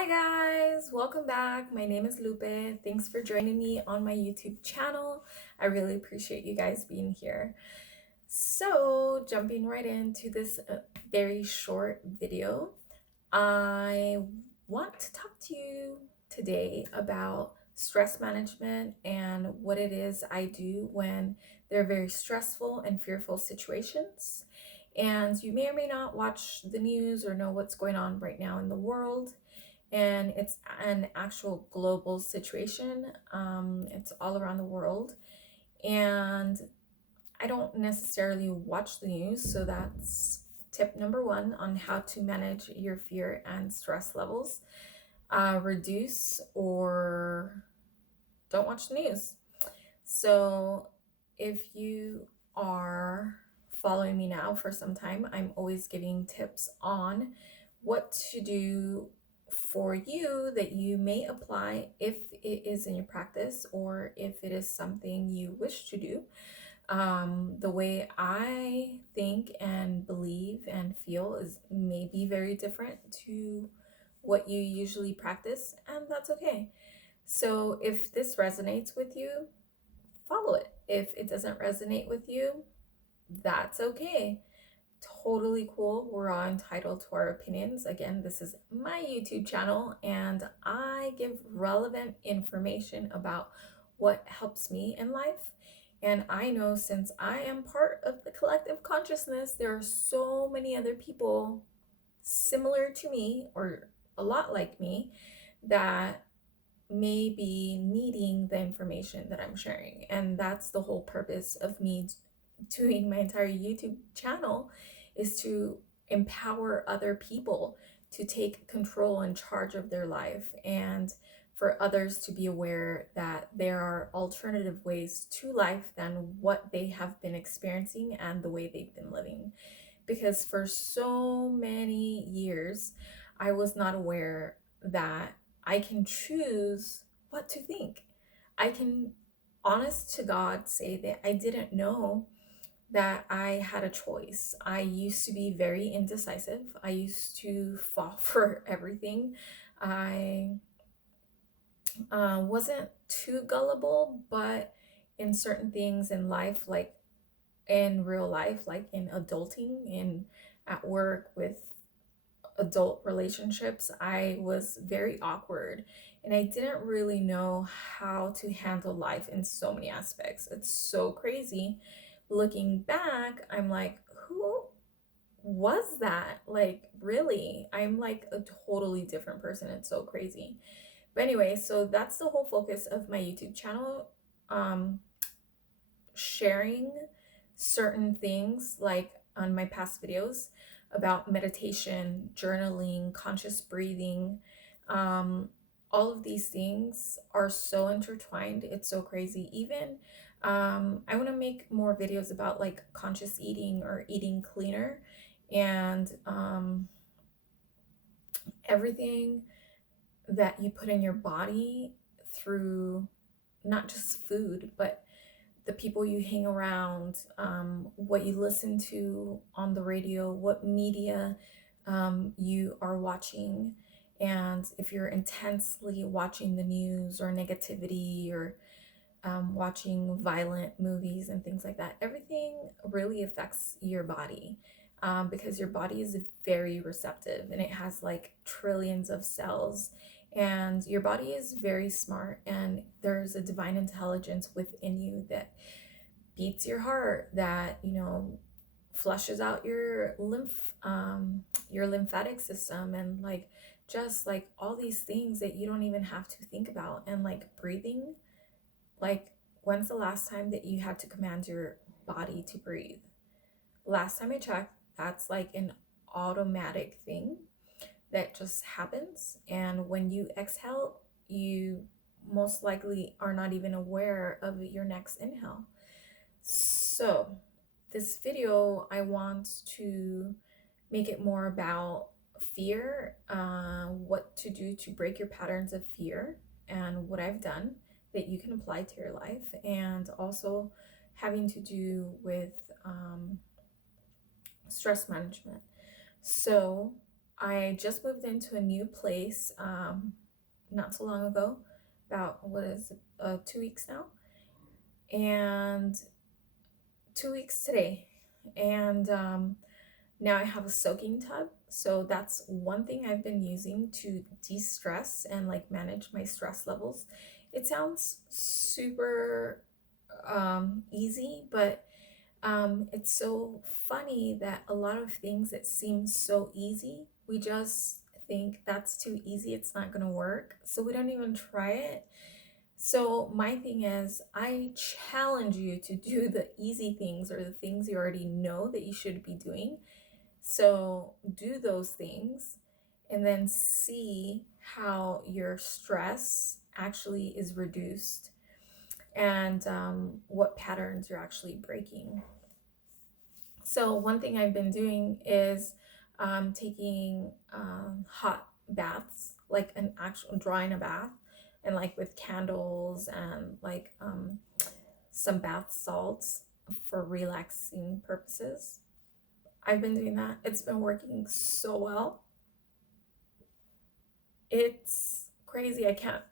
Hi guys, welcome back. My name is Lupe. Thanks for joining me on my YouTube channel. I really appreciate you guys being here. So, jumping right into this very short video, I want to talk to you today about stress management and what it is I do when there are very stressful and fearful situations. And you may or may not watch the news or know what's going on right now in the world, and it's an actual global situation. It's all around the world, and I don't necessarily watch the news, so that's tip number one on how to manage your fear and stress levels. Reduce or don't watch the news. So, if you are following me now for some time, I'm always giving tips on what to do for you that you may apply if it is in your practice or if it is something you wish to do. The way I think and believe and feel is maybe very different to what you usually practice, and that's okay. So if this resonates with you, follow it. If it doesn't resonate with you, that's okay. Totally cool. We're all entitled to our opinions. Again, this is my YouTube channel, and I give relevant information about what helps me in life. And I know since I am part of the collective consciousness, there are so many other people similar to me or a lot like me that may be needing the information that I'm sharing. And that's the whole purpose of me doing my entire YouTube channel, is to empower other people to take control and charge of their life, and for others to be aware that there are alternative ways to life than what they have been experiencing and the way they've been living. Because for so many years, I was not aware that I can choose what to think. I can, honest to God, say that I didn't know that I had a choice. I used to be very indecisive. I used to fall for everything. I wasn't too gullible, but in certain things in life, like in real life, like in adulting, in at work with adult relationships, I was very awkward and I didn't really know how to handle life in so many aspects. It's so crazy. Looking back, I'm like, who was that? Like, really? I'm like a totally different person. It's so crazy. But anyway, so that's the whole focus of my YouTube channel. Um, Sharing certain things like on my past videos about meditation, journaling, conscious breathing. Um, all of these things are so intertwined. It's so crazy. Even I want to make more videos about like conscious eating or eating cleaner, and everything that you put in your body through not just food, but the people you hang around, what you listen to on the radio, what media you are watching. And if you're intensely watching the news or negativity or watching violent movies and things like that, everything really affects your body, because your body is very receptive and it has like trillions of cells. And your body is very smart, and there's a divine intelligence within you that beats your heart, that flushes out your lymphatic system, and like just like all these things that you don't even have to think about. And like breathing, like, when's the last time that you had to command your body to breathe? Last time I checked, that's like an automatic thing that just happens. And when you exhale, you most likely are not even aware of your next inhale. So, this video, I want to make it more about fear, what to do to break your patterns of fear, and what I've done that you can apply to your life, and also having to do with stress management. So, I just moved into a new place not so long ago, about 2 weeks now, and 2 weeks today. And now I have a soaking tub. So that's one thing I've been using to de-stress and like manage my stress levels. It sounds super easy, but it's so funny that a lot of things that seem so easy, we just think that's too easy, it's not going to work. So we don't even try it. So my thing is, I challenge you to do the easy things or the things you already know that you should be doing. So do those things and then see how your stress actually is reduced and what patterns you're actually breaking. So one thing I've been doing is taking hot baths, like an actual drawing a bath, and like with candles and like some bath salts for relaxing purposes. I've been doing that. It's been working so well. It's crazy. I can't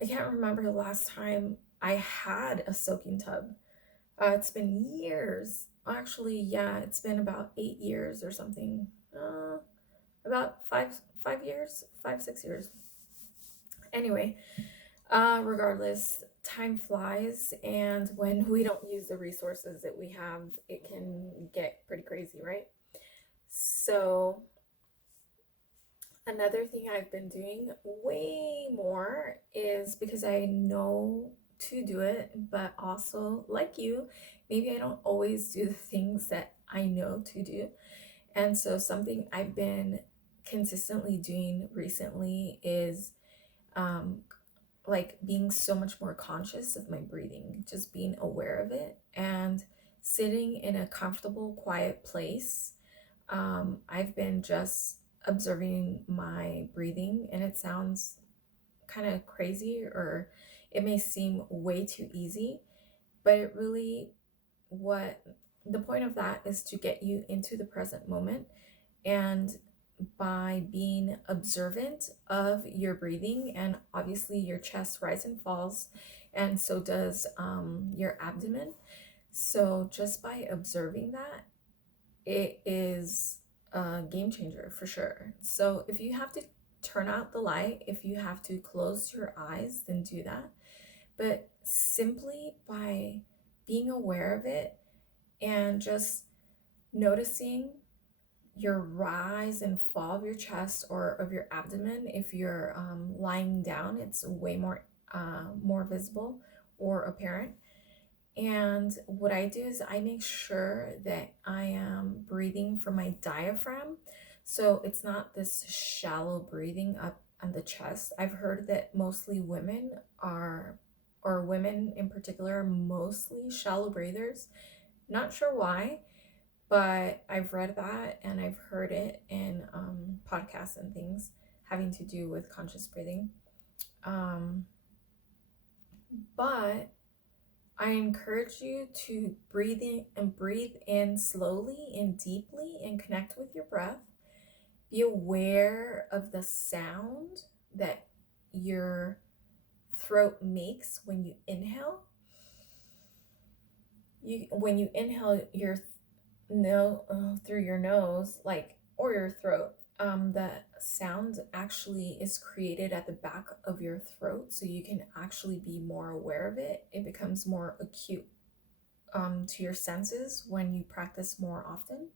remember the last time I had a soaking tub. It's been years. Actually, yeah, it's been about 8 years or something. About 5 years, 5, 6 years. Anyway, regardless, time flies, and when we don't use the resources that we have, it can get pretty crazy, right? So another thing I've been doing way more is because I know to do it, but also like you, maybe I don't always do the things that I know to do. And so something I've been consistently doing recently is um, like being so much more conscious of my breathing, just being aware of it and sitting in a comfortable, quiet place. I've been just observing my breathing, and it sounds kind of crazy or it may seem way too easy, but it really, what the point of that is to get you into the present moment. And by being observant of your breathing, and obviously your chest rises and falls, and so does your abdomen. So just by observing that, it is a game changer for sure. So if you have to turn out the light, if you have to close your eyes, then do that. But simply by being aware of it and just noticing your rise and fall of your chest or of your abdomen. If you're lying down, it's way more visible or apparent. And what I do is I make sure that I am breathing from my diaphragm. So it's not this shallow breathing up on the chest. I've heard that mostly women are, or women in particular, are mostly shallow breathers. Not sure why, but I've read that and I've heard it in podcasts and things having to do with conscious breathing. But I encourage you to breathe in slowly and deeply and connect with your breath. Be aware of the sound that your throat makes when you inhale. When you inhale through your nose, like, or your throat, the sound actually is created at the back of your throat, so you can actually be more aware of it. It becomes more acute to your senses when you practice more often.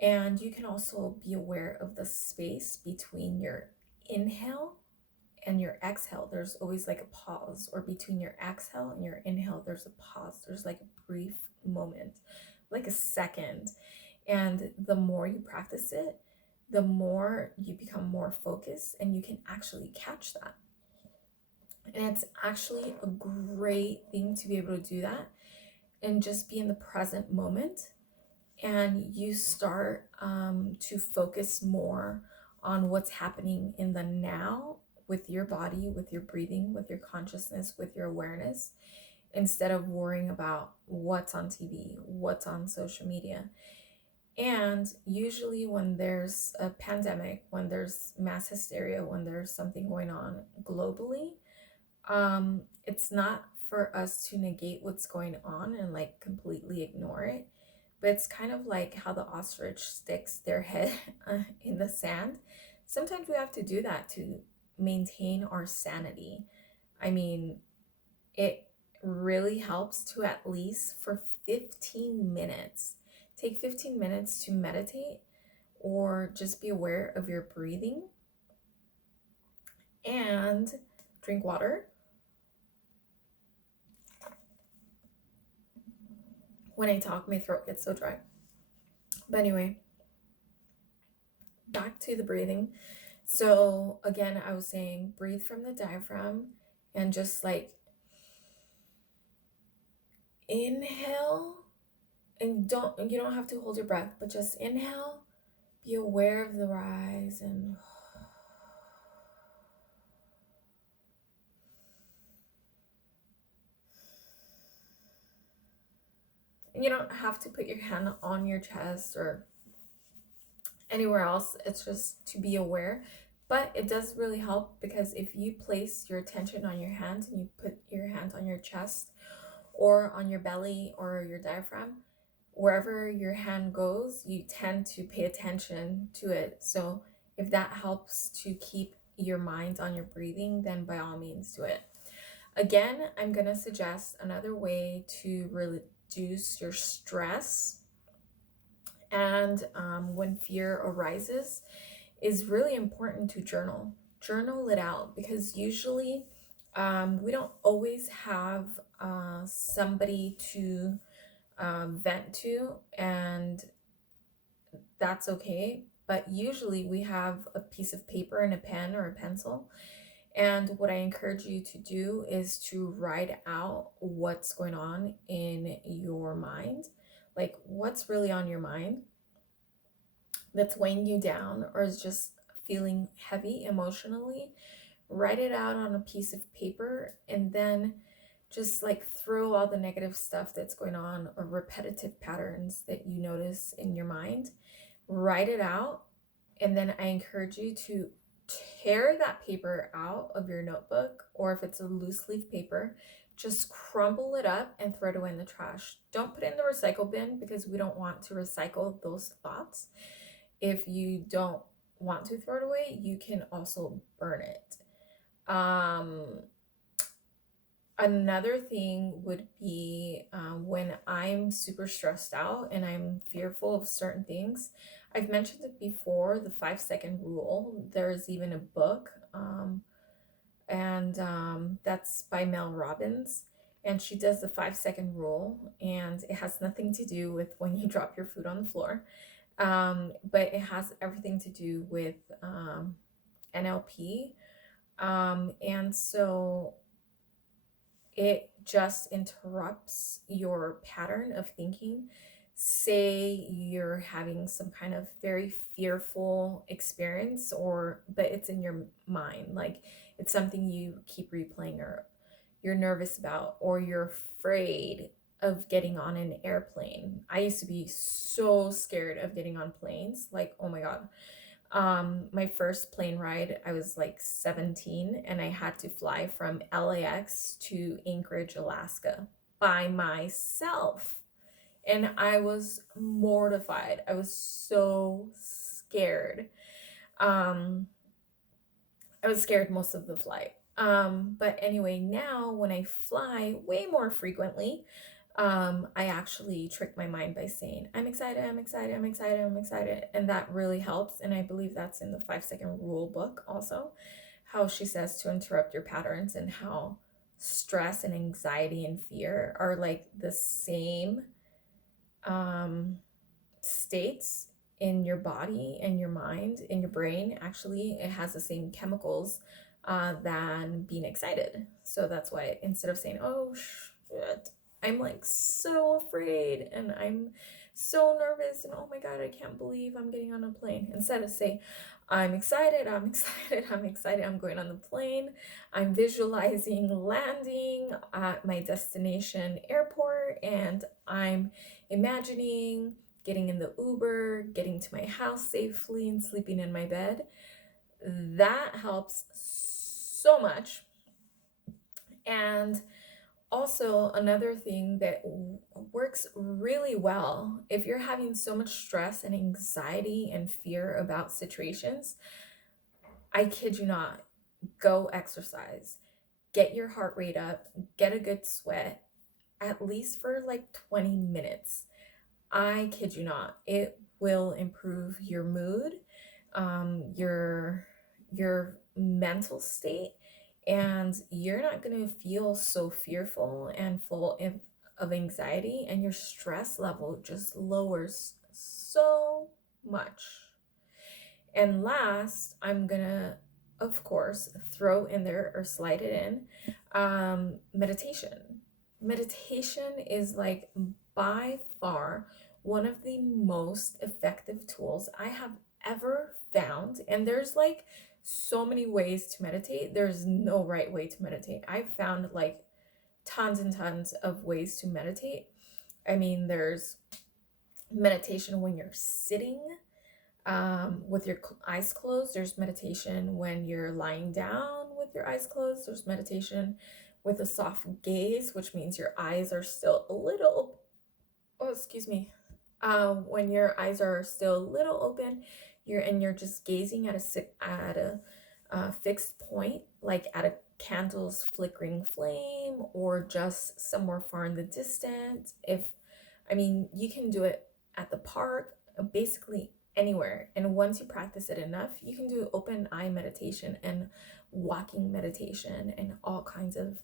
And you can also be aware of the space between your inhale and your exhale. There's always like a pause, or between your exhale and your inhale, there's a pause. There's like a brief moment, like a second. And the more you practice it, the more you become more focused and you can actually catch that. And it's actually a great thing to be able to do that and just be in the present moment. And you start to focus more on what's happening in the now with your body, with your breathing, with your consciousness, with your awareness, instead of worrying about what's on TV, what's on social media. And usually when there's a pandemic, when there's mass hysteria, when there's something going on globally, it's not for us to negate what's going on and like completely ignore it, but it's kind of like how the ostrich sticks their head in the sand. Sometimes we have to do that to maintain our sanity. I mean, it really helps to at least for 15 minutes take 15 minutes to meditate or just be aware of your breathing and drink water. When I talk, my throat gets so dry. But anyway, back to the breathing. So again, I was saying breathe from the diaphragm and just like inhale, and you don't have to hold your breath, but just inhale, be aware of the rise, and you don't have to put your hand on your chest or anywhere else. It's just to be aware. But it does really help, because if you place your attention on your hands and you put your hand on your chest or on your belly or your diaphragm, wherever your hand goes, you tend to pay attention to it. So if that helps to keep your mind on your breathing, then by all means do it. Again, I'm going to suggest another way to reduce your stress and when fear arises is really important to journal it out, because usually we don't always have somebody to vent to, and that's okay. But usually we have a piece of paper and a pen or a pencil. And what I encourage you to do is to write out what's going on in your mind, like what's really on your mind that's weighing you down or is just feeling heavy emotionally. Write it out on a piece of paper, and then just like throw all the negative stuff that's going on or repetitive patterns that you notice in your mind. Write it out, and then I encourage you to tear that paper out of your notebook, or if it's a loose leaf paper, just crumble it up and throw it away in the trash. Don't put it in the recycle bin, because we don't want to recycle those thoughts. If you don't want to throw it away, you can also burn it. Another thing would be when I'm super stressed out and I'm fearful of certain things. I've mentioned it before, the 5-second rule. There's even a book, and that's by Mel Robbins. And she does the 5-second rule, and it has nothing to do with when you drop your food on the floor, but it has everything to do with NLP. And so it just interrupts your pattern of thinking. Say you're having some kind of very fearful experience, but it's in your mind, like it's something you keep replaying, or you're nervous about, or you're afraid of getting on an airplane. I used to be so scared of getting on planes, like, oh my God. My first plane ride, I was like 17, and I had to fly from LAX to Anchorage, Alaska by myself. And I was mortified. I was so scared. I was scared most of the flight. But anyway, now when I fly way more frequently, I actually trick my mind by saying, I'm excited, I'm excited, I'm excited, I'm excited. And that really helps. And I believe that's in the 5-second rule book also, how she says to interrupt your patterns, and how stress and anxiety and fear are like the same states in your body and your mind, in your brain. Actually, it has the same chemicals than being excited. So that's why instead of saying, oh shit, I'm like so afraid and I'm so nervous and oh my God, I can't believe I'm getting on a plane. Instead of say, I'm excited, I'm excited, I'm excited, I'm going on the plane. I'm visualizing landing at my destination airport, and I'm imagining getting in the Uber, getting to my house safely, and sleeping in my bed. That helps so much. And also, another thing that works really well if you're having so much stress and anxiety and fear about situations, I kid you not, go exercise. Get your heart rate up, get a good sweat, at least for like 20 minutes. I kid you not, it will improve your mood, your mental state, and you're not going to feel so fearful and full of anxiety, and your stress level just lowers so much. And last, I'm gonna, of course, throw in there or slide it in meditation. Meditation is like by far one of the most effective tools I have ever found. And there's like so many ways to meditate. There's no right way to meditate. I've found like tons and tons of ways to meditate. I mean, there's meditation when you're sitting with your eyes closed. There's meditation when you're lying down with your eyes closed. There's meditation with a soft gaze, which means your eyes are still a little, oh, excuse me. When your eyes are still a little open, you're just gazing at a fixed point, like at a candle's flickering flame, or just somewhere far in the distance. You can do it at the park, basically anywhere. And once you practice it enough, you can do open eye meditation and walking meditation and all kinds of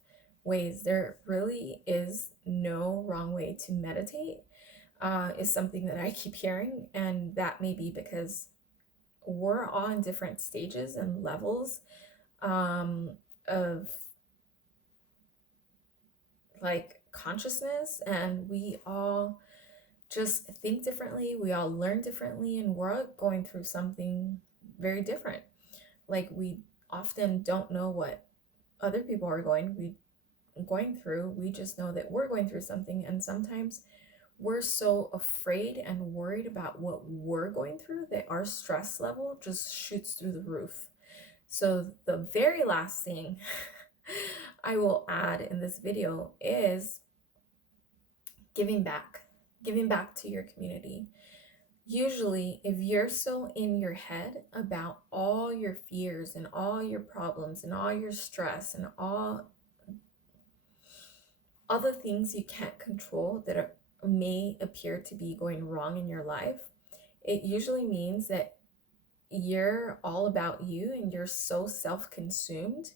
ways. There really is no wrong way to meditate, is something that I keep hearing. And that may be because we're all in different stages and levels of like consciousness, and we all just think differently, we all learn differently, and we're all going through something very different. Like, we often don't know what other people are going through. We just know that we're going through something, and sometimes we're so afraid and worried about what we're going through that our stress level just shoots through the roof. So the very last thing I will add in this video is giving back to your community. Usually, if you're so in your head about all your fears and all your problems and all your stress and all the things you can't control that may appear to be going wrong in your life, it usually means that you're all about you and you're so self-consumed.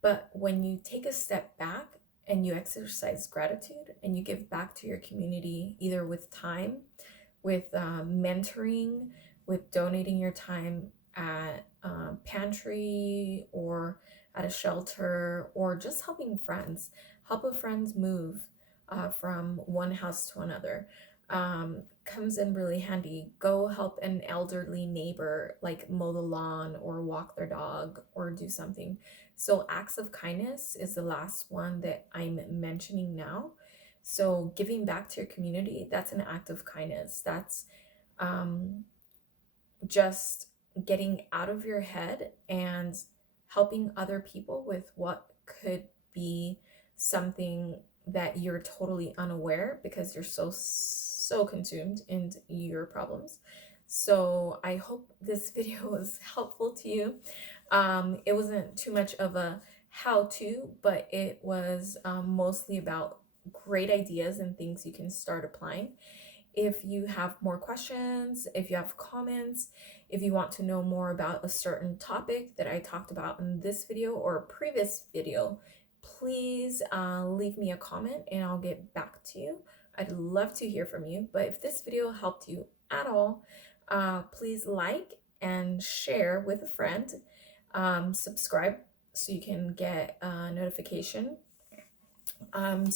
But when you take a step back and you exercise gratitude and you give back to your community, either with time, with mentoring, with donating your time at pantry or at a shelter, or just helping friends, help a friend move from one house to another, comes in really handy. Go help an elderly neighbor, like mow the lawn or walk their dog or do something. So acts of kindness is the last one that I'm mentioning now. So giving back to your community, that's an act of kindness. That's just getting out of your head and helping other people with what could be something that you're totally unaware because you're so consumed in your problems. So I hope this video was helpful to you. It wasn't too much of a how-to, but it was mostly about great ideas and things you can start applying. If you have more questions, if you have comments, if you want to know more about a certain topic that I talked about in this video or a previous video, please leave me a comment and I'll get back to you. I'd love to hear from you. But if this video helped you at all, please like and share with a friend. Subscribe so you can get a notification, and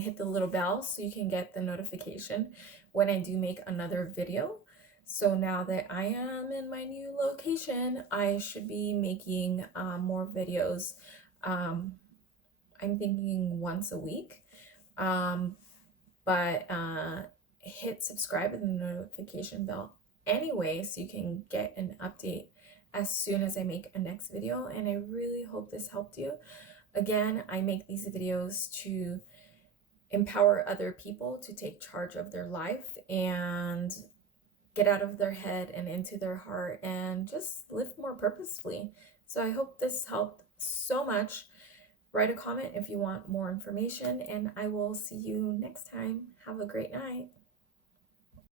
hit the little bell so you can get the notification when I do make another video. So now that I am in my new location, I should be making more videos. I'm thinking once a week, but hit subscribe and the notification bell anyway so you can get an update as soon as I make a next video. And I really hope this helped you. Again, I make these videos to empower other people to take charge of their life and get out of their head and into their heart and just live more purposefully. So I hope this helped so much. Write a comment if you want more information, and I will see you next time. Have a great night.